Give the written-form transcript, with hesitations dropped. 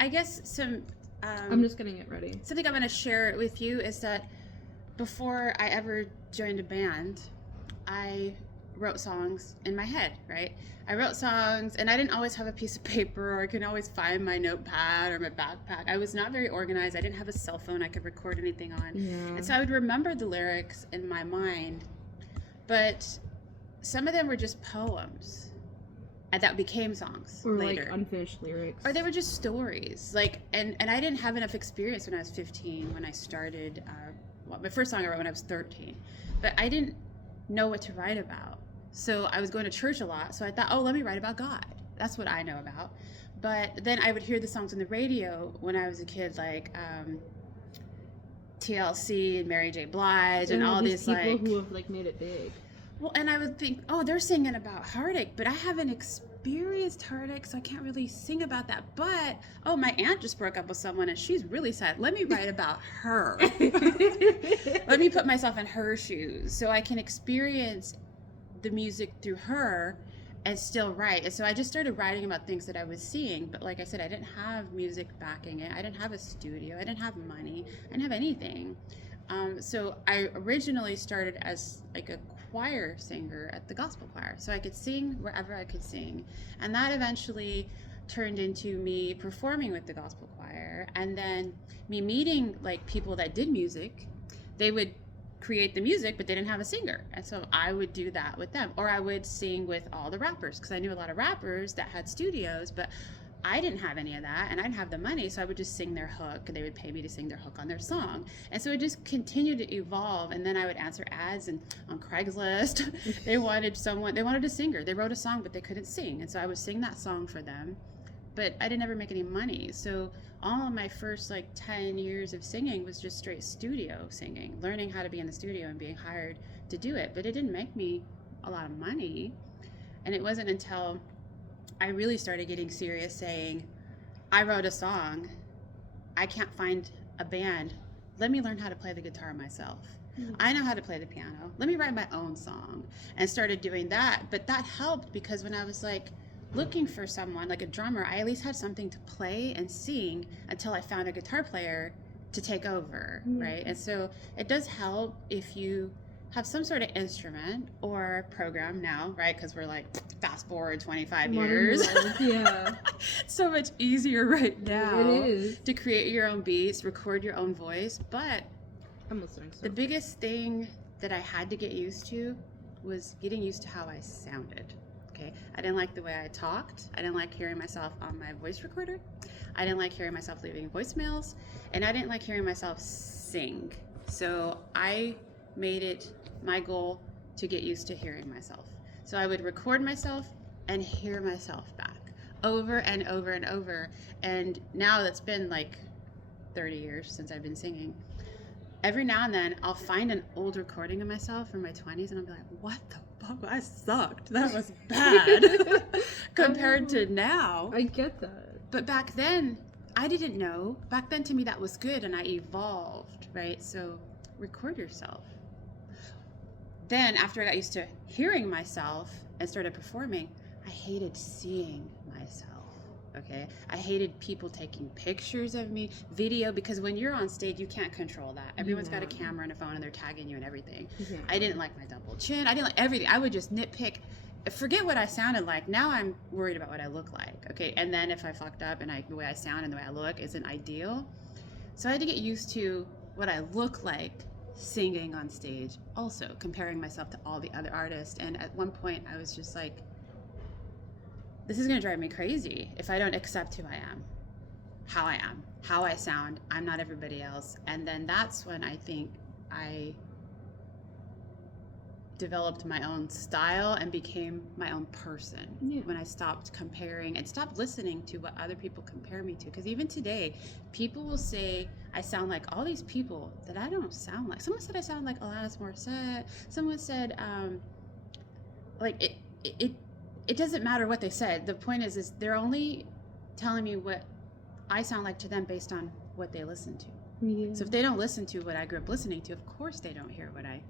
I guess I'm just getting it ready. something I'm going to share with you is that before I ever joined a band, I wrote songs in my head, right? I wrote songs, and I didn't always have a piece of paper, or I couldn't always find my notepad or my backpack. I was not very organized. I didn't have a cell phone I could record anything on. Yeah. And so I would remember the lyrics in my mind, but some of them were just poems. And that became songs Or later. like unfinished lyrics. Or they were just stories. Like, and I didn't have enough experience when I was 15 when I started. My first song I wrote when I was 13, but I didn't know what to write about. So I was going to church a lot. So I thought, oh, let me write about God. That's what I know about. But then I would hear the songs on the radio when I was a kid, like TLC and Mary J. Blige and all these people like who have like made it big. Well, and I would think, oh, they're singing about heartache, but I haven't experienced heartache, so I can't really sing about that. But, oh, my aunt just broke up with someone, and she's really sad. Let me write about her. Let me put myself in her shoes so I can experience the music through her and still write. And so I just started writing about things that I was seeing. But like I said, I didn't have music backing it. I didn't have a studio. I didn't have money. I didn't have anything. So I originally started as like a choir singer at the gospel choir, so I could sing wherever I could sing, and that eventually turned into me performing with the gospel choir, and then me meeting like people that did music. They would create the music, but they didn't have a singer, and so I would do that with them, or I would sing with all the rappers, because I knew a lot of rappers that had studios, but I didn't have any of that, and I didn't have the money, so I would just sing their hook, and they would pay me to sing their hook on their song. And so it just continued to evolve, and then I would answer ads and on Craigslist. They wanted a singer. They wrote a song, but they couldn't sing, and so I would sing that song for them, but I didn't ever make any money. So all of my first like 10 years of singing was just straight studio singing, learning how to be in the studio and being hired to do it, but it didn't make me a lot of money. And it wasn't until I really started getting serious, saying, I wrote a song, I can't find a band, let me learn how to play the guitar myself. I know how to play the piano, let me write my own song. And started doing that. But that helped, because when I was like looking for someone, like a drummer, I at least had something to play and sing until I found a guitar player to take over, right? And so it does help if you have some sort of instrument or program now, right? Because we're like fast forward 25 years. Yeah. So much easier right now. It is. To create your own beats, record your own voice. But I'm listening. So. The biggest thing that I had to get used to was getting used to how I sounded. Okay, I didn't like the way I talked. I didn't like hearing myself on my voice recorder. I didn't like hearing myself leaving voicemails, and I didn't like hearing myself sing. So I made it my goal to get used to hearing myself. So I would record myself and hear myself back over and over and over. And now that's been like 30 years since I've been singing. Every now and then I'll find an old recording of myself from my 20s and I'll be like, what the fuck? I sucked. That was bad compared to now. I get that. But back then, I didn't know. Back then to me that was good, and I evolved, right? So record yourself. Then after I got used to hearing myself and started performing, I hated seeing myself. Okay, I hated people taking pictures of me, video, because when you're on stage, you can't control that. Everyone's got a camera and a phone, and they're tagging you and everything. Yeah. I didn't like my double chin. I didn't like everything. I would just nitpick. Forget what I sounded like. Now I'm worried about what I look like. Okay, and then if I fucked up and the way I sound and the way I look isn't ideal, so I had to get used to what I look like singing on stage. Also, comparing myself to all the other artists, and at one point I was just like, this is going to drive me crazy if I don't accept who I am, how I sound. I'm not everybody else. And then that's when I think I developed my own style and became my own person. Yeah. When I stopped comparing and stopped listening to what other people compare me to. Because even today, people will say I sound like all these people that I don't sound like. Someone said I sound like Alanis Morissette. Someone said like it doesn't matter what they said. The point is they're only telling me what I sound like to them based on what they listen to. Yeah. So if they don't listen to what I grew up listening to, of course they don't hear what I